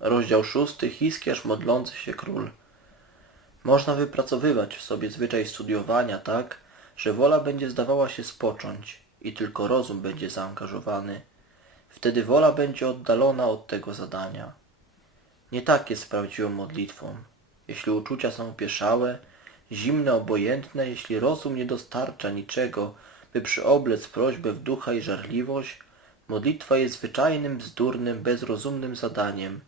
Rozdział szósty. Hiskiarz modlący się król. Można wypracowywać w sobie zwyczaj studiowania tak, że wola będzie zdawała się spocząć i tylko rozum będzie zaangażowany. Wtedy wola będzie oddalona od tego zadania. Nie tak jest z prawdziwą modlitwą. Jeśli uczucia są opieszałe, zimne, obojętne, jeśli rozum nie dostarcza niczego, by przyoblec prośbę w ducha i żarliwość, modlitwa jest zwyczajnym, bzdurnym, bezrozumnym zadaniem.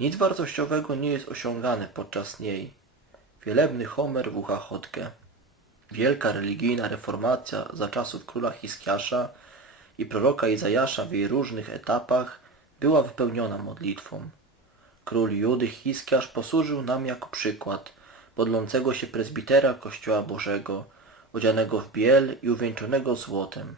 Nic wartościowego nie jest osiągane podczas niej. Wielebny Homer w Uchachotkę. Wielka religijna reformacja za czasów króla Hiskiasza i proroka Izajasza w jej różnych etapach była wypełniona modlitwą. Król Judy Hiskiarz posłużył nam jako przykład modlącego się prezbitera Kościoła Bożego, odzianego w biel i uwieńczonego złotem.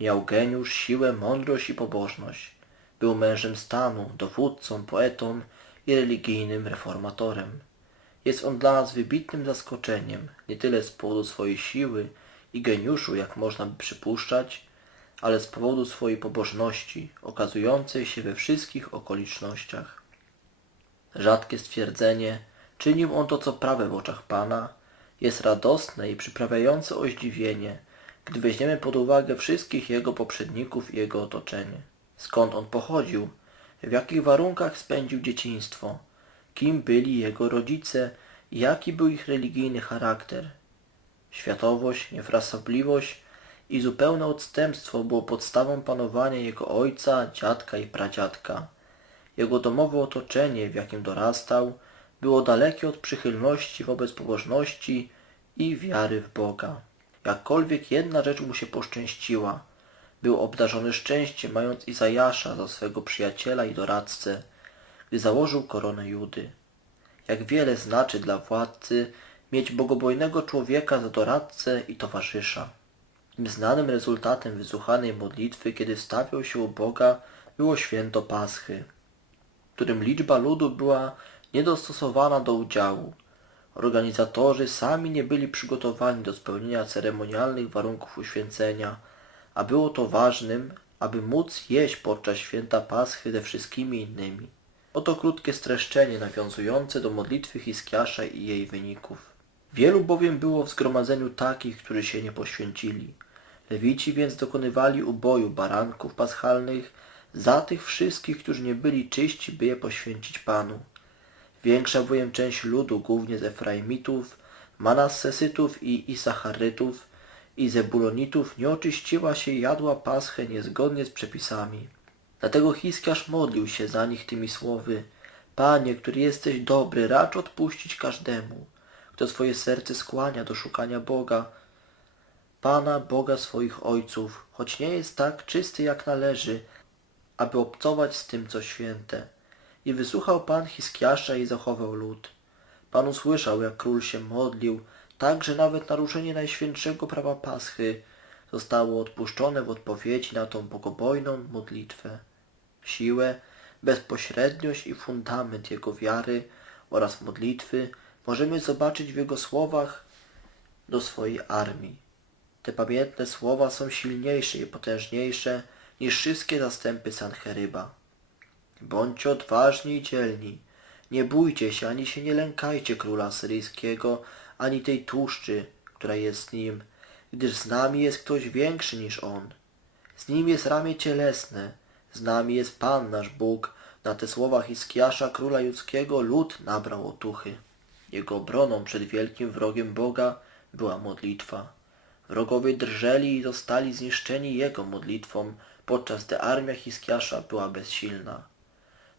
Miał geniusz, siłę, mądrość i pobożność. Był mężem stanu, dowódcą, poetą i religijnym reformatorem. Jest on dla nas wybitnym zaskoczeniem, nie tyle z powodu swojej siły i geniuszu, jak można by przypuszczać, ale z powodu swojej pobożności, okazującej się we wszystkich okolicznościach. Rzadkie stwierdzenie, czynił on to co prawe w oczach Pana, jest radosne i przyprawiające o zdziwienie, gdy weźmiemy pod uwagę wszystkich jego poprzedników i jego otoczenie. Skąd on pochodził, w jakich warunkach spędził dzieciństwo, kim byli jego rodzice i jaki był ich religijny charakter. Światowość, niefrasobliwość i zupełne odstępstwo było podstawą panowania jego ojca, dziadka i pradziadka. Jego domowe otoczenie, w jakim dorastał, było dalekie od przychylności wobec pobożności i wiary w Boga. Jakkolwiek jedna rzecz mu się poszczęściła. Był obdarzony szczęściem, mając Izajasza za swego przyjaciela i doradcę, gdy założył koronę Judy. Jak wiele znaczy dla władcy mieć bogobojnego człowieka za doradcę i towarzysza. Tym znanym rezultatem wysłuchanej modlitwy, kiedy stawiał się u Boga, było święto Paschy, którym liczba ludu była niedostosowana do udziału. Organizatorzy sami nie byli przygotowani do spełnienia ceremonialnych warunków uświęcenia, a było to ważnym, aby móc jeść podczas święta Paschy ze wszystkimi innymi. Oto krótkie streszczenie nawiązujące do modlitwy Hiskiasza i jej wyników. Wielu bowiem było w zgromadzeniu takich, którzy się nie poświęcili. Lewici więc dokonywali uboju baranków paschalnych za tych wszystkich, którzy nie byli czyści, by je poświęcić Panu. Większa bowiem część ludu, głównie z Efraimitów, Manassesytów i Isacharytów i Zebulonitów, nie oczyściła się i jadła paschę niezgodnie z przepisami. Dlatego Hiskiarz modlił się za nich tymi słowy Panie, który jesteś dobry, racz odpuścić każdemu, kto swoje serce skłania do szukania Boga, Pana, Boga swoich ojców, choć nie jest tak czysty jak należy, aby obcować z tym, co święte. I wysłuchał Pan Hiskiasza i zachował lud. Pan usłyszał, jak król się modlił, tak, że nawet naruszenie najświętszego prawa Paschy zostało odpuszczone w odpowiedzi na tą bogobojną modlitwę. Siłę, bezpośredniość i fundament jego wiary oraz modlitwy możemy zobaczyć w jego słowach do swojej armii. Te pamiętne słowa są silniejsze i potężniejsze niż wszystkie zastępy Sancheryba. Bądźcie odważni i dzielni. Nie bójcie się, ani się nie lękajcie króla syryjskiego, ani tej tłuszczy, która jest z nim, gdyż z nami jest ktoś większy niż on. Z nim jest ramię cielesne, z nami jest Pan nasz Bóg. Na te słowa Hiskiasza, króla judzkiego, lud nabrał otuchy. Jego obroną przed wielkim wrogiem Boga była modlitwa. Wrogowie drżeli i zostali zniszczeni jego modlitwą, podczas gdy armia Hiskiasza była bezsilna.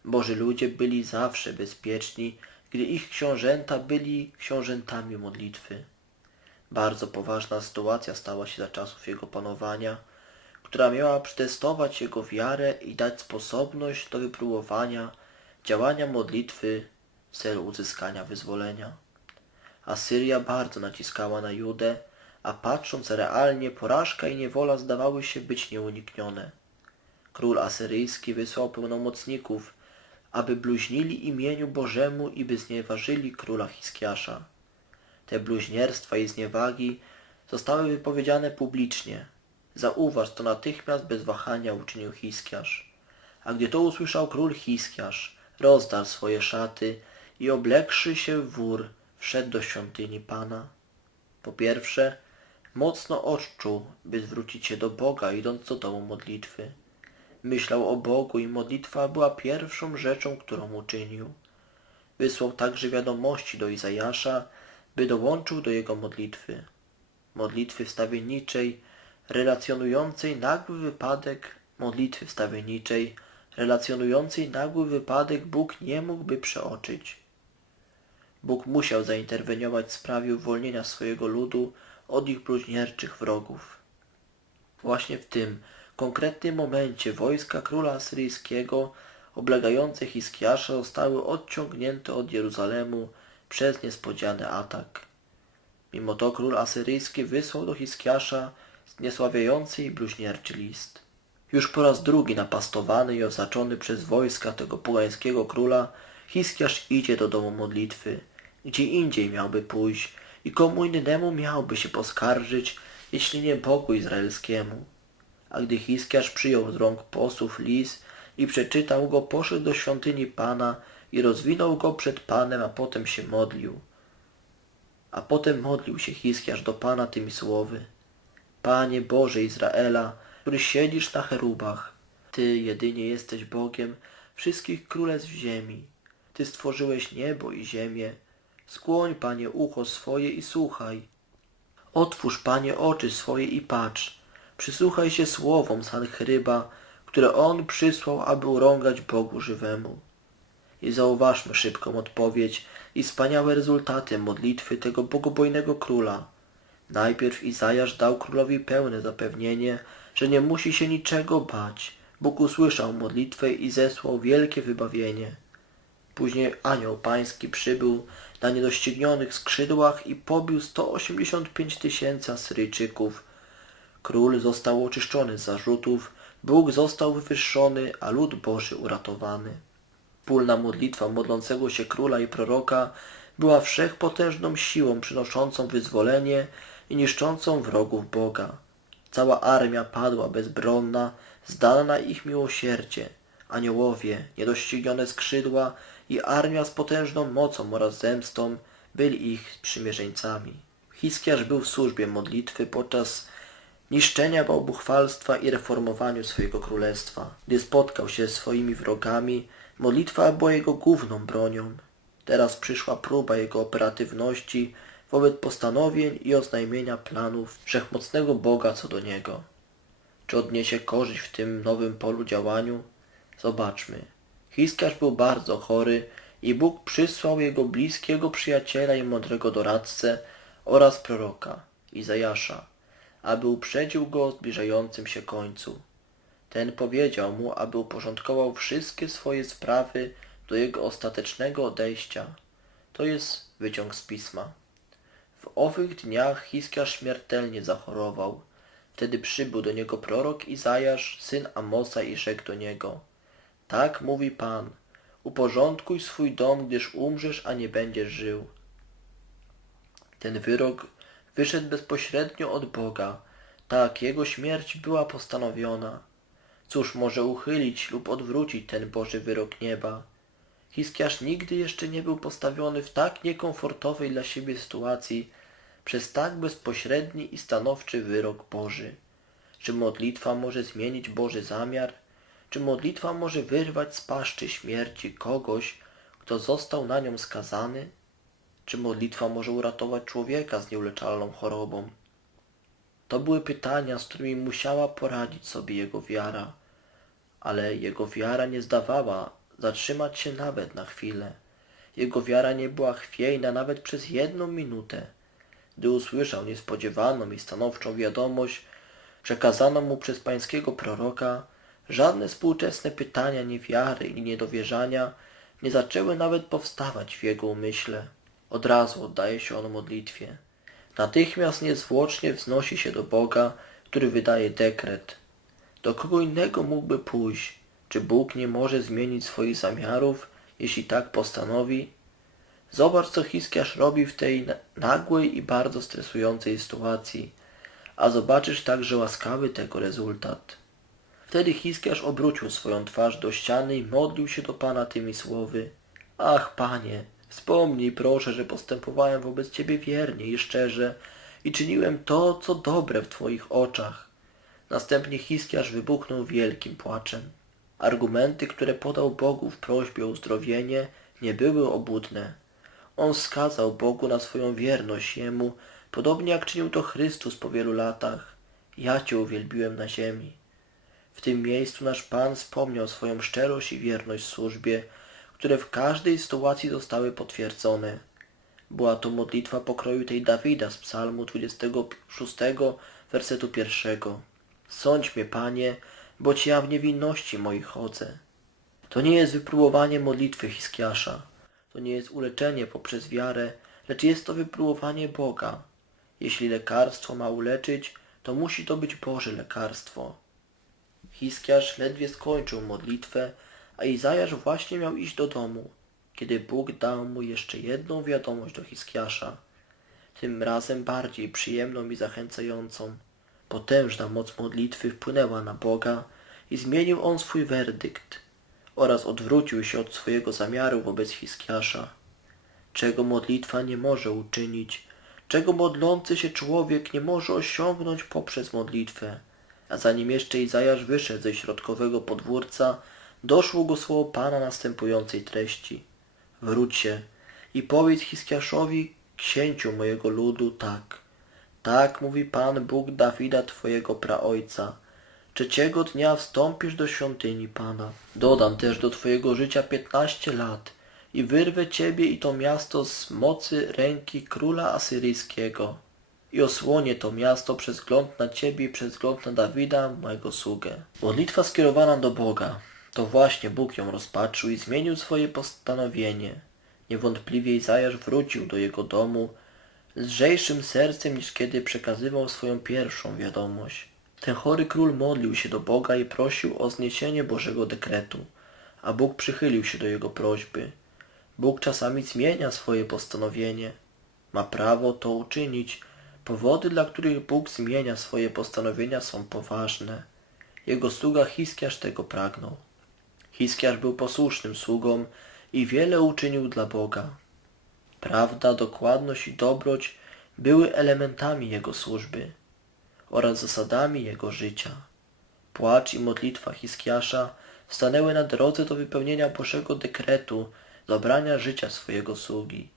Boży ludzie byli zawsze bezpieczni, gdy ich książęta byli książętami modlitwy. Bardzo poważna sytuacja stała się za czasów jego panowania, która miała przetestować jego wiarę i dać sposobność do wypróbowania działania modlitwy w celu uzyskania wyzwolenia. Asyria bardzo naciskała na Judę, a patrząc realnie, porażka i niewola zdawały się być nieuniknione. Król asyryjski wysłał pełnomocników, aby bluźnili imieniu Bożemu i by znieważyli króla Hiskiasza. Te bluźnierstwa i zniewagi zostały wypowiedziane publicznie. Zauważ, to natychmiast bez wahania uczynił Hiskiasz. A gdy to usłyszał król Hiskiasz, rozdarł swoje szaty i oblekszy się w wór, wszedł do świątyni Pana. Po pierwsze, mocno odczuł, by zwrócić się do Boga, idąc do domu modlitwy. Myślał o Bogu i modlitwa była pierwszą rzeczą, którą uczynił. Wysłał także wiadomości do Izajasza, by dołączył do jego modlitwy. Modlitwy wstawienniczej, relacjonującej nagły wypadek, modlitwy wstawienniczej, relacjonującej nagły wypadek Bóg nie mógłby przeoczyć. Bóg musiał zainterweniować w sprawie uwolnienia swojego ludu od ich bluźnierczych wrogów. Właśnie w tym konkretnym momencie wojska króla asyryjskiego oblegające Hiskiasza zostały odciągnięte od Jeruzalemu przez niespodziany atak. Mimo to król asyryjski wysłał do Hiskiasza zniesławiający i bluźnierczy list. Już po raz drugi napastowany i osaczony przez wojska tego pogańskiego króla, Hiskiasz idzie do domu modlitwy, gdzie indziej miałby pójść i komu innemu miałby się poskarżyć, jeśli nie Bogu Izraelskiemu. A gdy Hiskiasz przyjął z rąk posłów list i przeczytał go, poszedł do świątyni Pana i rozwinął go przed Panem, a potem się modlił. A potem modlił się Hiskiasz do Pana tymi słowy. Panie Boże Izraela, który siedzisz na cherubach, Ty jedynie jesteś Bogiem wszystkich królestw ziemi. Ty stworzyłeś niebo i ziemię. Skłoń, Panie, ucho swoje i słuchaj. Otwórz, Panie, oczy swoje i patrz. Przysłuchaj się słowom Sanchryba, które on przysłał, aby urągać Bogu żywemu. I zauważmy szybką odpowiedź i wspaniałe rezultaty modlitwy tego bogobojnego króla. Najpierw Izajasz dał królowi pełne zapewnienie, że nie musi się niczego bać. Bóg usłyszał modlitwę i zesłał wielkie wybawienie. Później anioł pański przybył na niedoścignionych skrzydłach i pobił 185 tysięcy Asyryjczyków. Król został oczyszczony z zarzutów, Bóg został wywyższony, a lud Boży uratowany. Wspólna modlitwa modlącego się króla i proroka była wszechpotężną siłą przynoszącą wyzwolenie i niszczącą wrogów Boga. Cała armia padła bezbronna, zdana na ich miłosierdzie. Aniołowie, niedoścignione skrzydła i armia z potężną mocą oraz zemstą byli ich sprzymierzeńcami. Hiskiarz był w służbie modlitwy podczas niszczenia bałbuchwalstwa i reformowaniu swojego królestwa. Gdy spotkał się ze swoimi wrogami, modlitwa była jego główną bronią. Teraz przyszła próba jego operatywności wobec postanowień i oznajmienia planów wszechmocnego Boga co do niego. Czy odniesie korzyść w tym nowym polu działaniu? Zobaczmy. Hiskiarz był bardzo chory i Bóg przysłał jego bliskiego przyjaciela i mądrego doradcę oraz proroka, Izajasza, aby uprzedził go o zbliżającym się końcu. Ten powiedział mu, aby uporządkował wszystkie swoje sprawy do jego ostatecznego odejścia. To jest wyciąg z pisma. W owych dniach Hiskiarz śmiertelnie zachorował. Wtedy przybył do niego prorok Izajasz, syn Amosa i rzekł do niego Tak mówi Pan, uporządkuj swój dom, gdyż umrzesz, a nie będziesz żył. Ten wyrok wyszedł bezpośrednio od Boga. Tak, jego śmierć była postanowiona. Cóż może uchylić lub odwrócić ten Boży wyrok nieba? Hiskiarz nigdy jeszcze nie był postawiony w tak niekomfortowej dla siebie sytuacji przez tak bezpośredni i stanowczy wyrok Boży. Czy modlitwa może zmienić Boży zamiar? Czy modlitwa może wyrwać z paszczy śmierci kogoś, kto został na nią skazany? Czy modlitwa może uratować człowieka z nieuleczalną chorobą? To były pytania, z którymi musiała poradzić sobie jego wiara, ale jego wiara nie zdawała zatrzymać się nawet na chwilę. Jego wiara nie była chwiejna nawet przez jedną minutę. Gdy usłyszał niespodziewaną i stanowczą wiadomość przekazaną mu przez pańskiego proroka, żadne współczesne pytania niewiary i niedowierzania nie zaczęły nawet powstawać w jego umyśle. Od razu oddaje się on modlitwie. Natychmiast niezwłocznie wznosi się do Boga, który wydaje dekret. Do kogo innego mógłby pójść? Czy Bóg nie może zmienić swoich zamiarów, jeśli tak postanowi? Zobacz, co Hiskiarz robi w tej nagłej i bardzo stresującej sytuacji, a zobaczysz także łaskawy tego rezultat. Wtedy Hiskiarz obrócił swoją twarz do ściany i modlił się do Pana tymi słowy. Ach, Panie, wspomnij proszę, że postępowałem wobec Ciebie wiernie i szczerze i czyniłem to, co dobre w Twoich oczach. Następnie Hiskiarz wybuchnął wielkim płaczem. Argumenty, które podał Bogu w prośbie o uzdrowienie, nie były obłudne. On skazał Bogu na swoją wierność Jemu, podobnie jak czynił to Chrystus po wielu latach. Ja Cię uwielbiłem na ziemi. W tym miejscu nasz Pan wspomniał swoją szczerość i wierność służbie, które w każdej sytuacji zostały potwierdzone. Była to modlitwa pokroju tej Dawida z psalmu 26, wersetu pierwszego. Sądź mnie, Panie, bo Ci ja w niewinności mojej chodzę. To nie jest wypróbowanie modlitwy Hiskiasza. To nie jest uleczenie poprzez wiarę, lecz jest to wypróbowanie Boga. Jeśli lekarstwo ma uleczyć, to musi to być Boże lekarstwo. Hiskiarz ledwie skończył modlitwę, a Izajasz właśnie miał iść do domu, kiedy Bóg dał mu jeszcze jedną wiadomość do Hiskiasza, tym razem bardziej przyjemną i zachęcającą. Potężna moc modlitwy wpłynęła na Boga i zmienił on swój werdykt oraz odwrócił się od swojego zamiaru wobec Hiskiasza. Czego modlitwa nie może uczynić, czego modlący się człowiek nie może osiągnąć poprzez modlitwę. A zanim jeszcze Izajasz wyszedł ze środkowego podwórca, doszło go słowo Pana następującej treści. Wróć się i powiedz Hiskiaszowi, księciu mojego ludu, tak. Tak mówi Pan Bóg Dawida Twojego praojca. Trzeciego dnia wstąpisz do świątyni Pana. Dodam też do Twojego życia piętnaście lat i wyrwę Ciebie i to miasto z mocy ręki króla asyryjskiego i osłonię to miasto przez wzgląd na Ciebie i przez wzgląd na Dawida, mojego sługę. Modlitwa skierowana do Boga. To właśnie Bóg ją rozpatrzył i zmienił swoje postanowienie. Niewątpliwie Izajasz wrócił do jego domu lżejszym sercem niż kiedy przekazywał swoją pierwszą wiadomość. Ten chory król modlił się do Boga i prosił o zniesienie Bożego dekretu, a Bóg przychylił się do jego prośby. Bóg czasami zmienia swoje postanowienie. Ma prawo to uczynić. Powody, dla których Bóg zmienia swoje postanowienia są poważne. Jego sługa Hiskiarz tego pragnął. Hiskiarz był posłusznym sługą i wiele uczynił dla Boga. Prawda, dokładność i dobroć były elementami jego służby oraz zasadami jego życia. Płacz i modlitwa Hiskiasza stanęły na drodze do wypełnienia Bożego dekretu zabrania życia swojego sługi.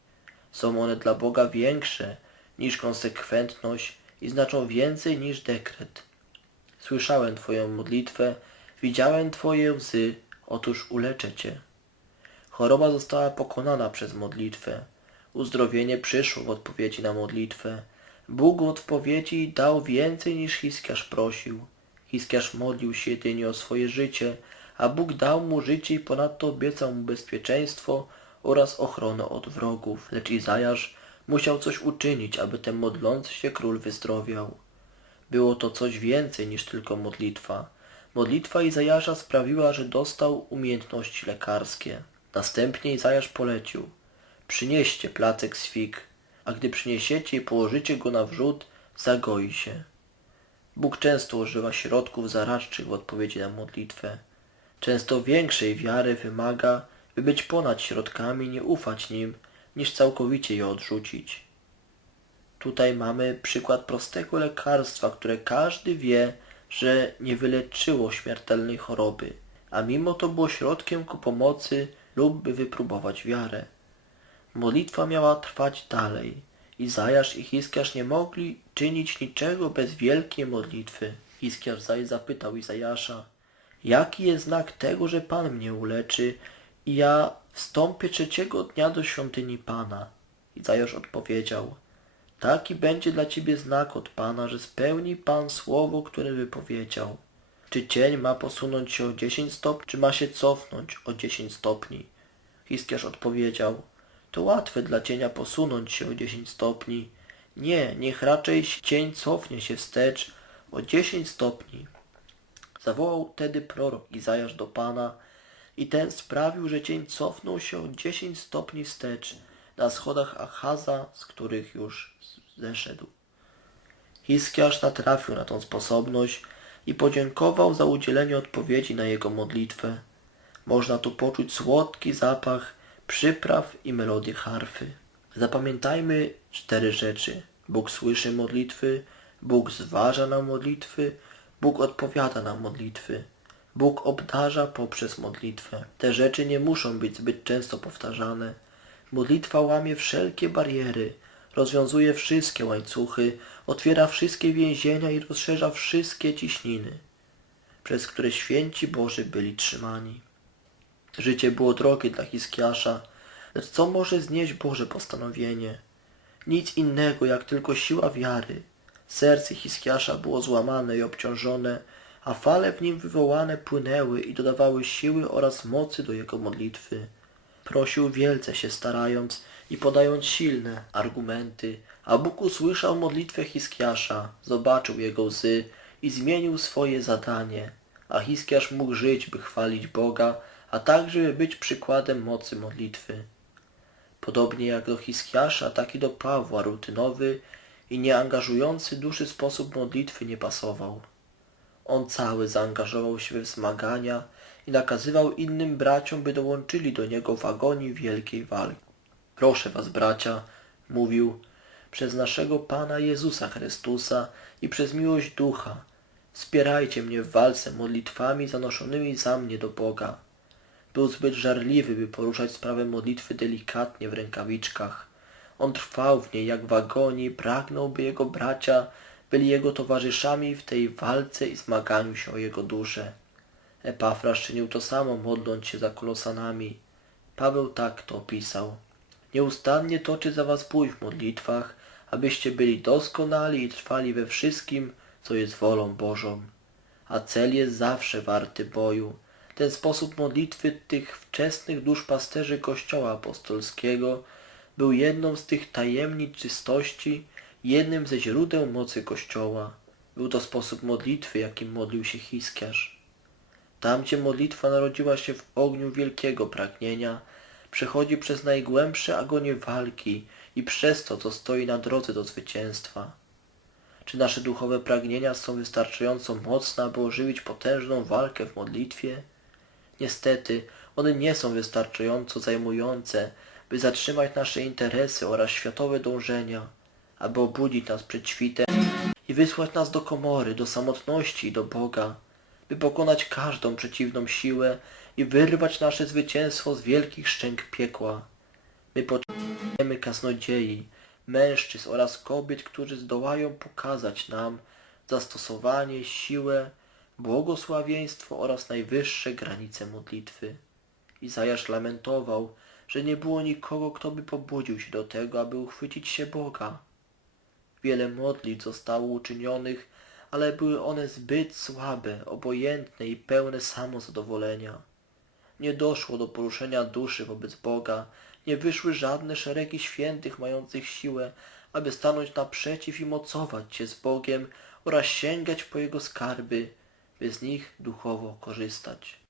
Są one dla Boga większe niż konsekwentność i znaczą więcej niż dekret. Słyszałem Twoją modlitwę, widziałem Twoje łzy, otóż uleczę Cię. Choroba została pokonana przez modlitwę. Uzdrowienie przyszło w odpowiedzi na modlitwę. Bóg w odpowiedzi dał więcej niż Hiskiarz prosił. Hiskiarz modlił się jedynie o swoje życie, a Bóg dał mu życie i ponadto obiecał mu bezpieczeństwo oraz ochronę od wrogów. Lecz Izajasz musiał coś uczynić, aby ten modlący się król wyzdrowiał. Było to coś więcej niż tylko modlitwa. Modlitwa Izajasza sprawiła, że dostał umiejętności lekarskie. Następnie Izajasz polecił. Przynieście placek z fig, a gdy przyniesiecie i położycie go na wrzód, zagoi się. Bóg często używa środków zaradczych w odpowiedzi na modlitwę. Często większej wiary wymaga, by być ponad środkami, nie ufać nim, niż całkowicie je odrzucić. Tutaj mamy przykład prostego lekarstwa, które każdy wie, że nie wyleczyło śmiertelnej choroby, a mimo to było środkiem ku pomocy lub by wypróbować wiarę. Modlitwa miała trwać dalej. Izajasz i Hiskiarz nie mogli czynić niczego bez wielkiej modlitwy. Hiskiarz zaś zapytał Izajasza, jaki jest znak tego, że Pan mnie uleczy i ja wstąpię trzeciego dnia do świątyni Pana? Izajasz odpowiedział, taki będzie dla ciebie znak od Pana, że spełni Pan słowo, które wypowiedział. Czy cień ma posunąć się o dziesięć stopni, czy ma się cofnąć o dziesięć stopni? Hiskiarz odpowiedział, to łatwe dla cienia posunąć się o dziesięć stopni. Nie, niech raczej cień cofnie się wstecz o dziesięć stopni. Zawołał tedy prorok Izajasz do Pana i ten sprawił, że cień cofnął się o dziesięć stopni wstecz na schodach Achaza, z których już zeszedł. Hiskiarz natrafił na tą sposobność, i podziękował za udzielenie odpowiedzi na jego modlitwę. Można tu poczuć słodki zapach przypraw i melodię harfy. Zapamiętajmy cztery rzeczy. Bóg słyszy modlitwy, Bóg zważa na modlitwy, Bóg odpowiada na modlitwy. Bóg obdarza poprzez modlitwę. Te rzeczy nie muszą być zbyt często powtarzane. Modlitwa łamie wszelkie bariery, rozwiązuje wszystkie łańcuchy, otwiera wszystkie więzienia i rozszerza wszystkie ciśniny, przez które święci Boży byli trzymani. Życie było drogie dla Hiskiasza, lecz co może znieść Boże postanowienie? Nic innego, jak tylko siła wiary. Serce Hiskiasza było złamane i obciążone, a fale w nim wywołane płynęły i dodawały siły oraz mocy do jego modlitwy. Prosił wielce się starając i podając silne argumenty, a Bóg usłyszał modlitwę Hiskiasza, zobaczył jego łzy i zmienił swoje zadanie, a Hiskiasz mógł żyć, by chwalić Boga, a także by być przykładem mocy modlitwy. Podobnie jak do Hiskiasza, tak i do Pawła rutynowy i nieangażujący duszy sposób modlitwy nie pasował. On cały zaangażował się we wzmagania i nakazywał innym braciom, by dołączyli do niego w agonii wielkiej walki. Proszę was, bracia, mówił, przez naszego Pana Jezusa Chrystusa i przez miłość Ducha, wspierajcie mnie w walce modlitwami zanoszonymi za mnie do Boga. Był zbyt żarliwy, by poruszać sprawę modlitwy delikatnie w rękawiczkach. On trwał w niej jak w agonii, pragnął, by jego bracia byli jego towarzyszami w tej walce i zmaganiu się o jego duszę. Epafras czynił to samo, modląc się za kolosanami. Paweł tak to opisał. Nieustannie toczy za was bój w modlitwach, abyście byli doskonali i trwali we wszystkim, co jest wolą Bożą. A cel jest zawsze warty boju. Ten sposób modlitwy tych wczesnych duszpasterzy Kościoła Apostolskiego był jedną z tych tajemnic czystości, jednym ze źródeł mocy Kościoła. Był to sposób modlitwy, jakim modlił się Hiskiarz. Tam, gdzie modlitwa narodziła się w ogniu wielkiego pragnienia, przechodzi przez najgłębsze agonie walki i przez to, co stoi na drodze do zwycięstwa. Czy nasze duchowe pragnienia są wystarczająco mocne, aby ożywić potężną walkę w modlitwie? Niestety, one nie są wystarczająco zajmujące, by zatrzymać nasze interesy oraz światowe dążenia, aby obudzić nas przed świtem i wysłać nas do komory, do samotności i do Boga, by pokonać każdą przeciwną siłę i wyrwać nasze zwycięstwo z wielkich szczęk piekła. My potrzebujemy kaznodziei, mężczyzn oraz kobiet, którzy zdołają pokazać nam zastosowanie, siłę, błogosławieństwo oraz najwyższe granice modlitwy. Izajasz lamentował, że nie było nikogo, kto by pobudził się do tego, aby uchwycić się Boga. Wiele modlitw zostało uczynionych, ale były one zbyt słabe, obojętne i pełne samozadowolenia. Nie doszło do poruszenia duszy wobec Boga, nie wyszły żadne szeregi świętych mających siłę, aby stanąć naprzeciw i mocować się z Bogiem oraz sięgać po Jego skarby, by z nich duchowo korzystać.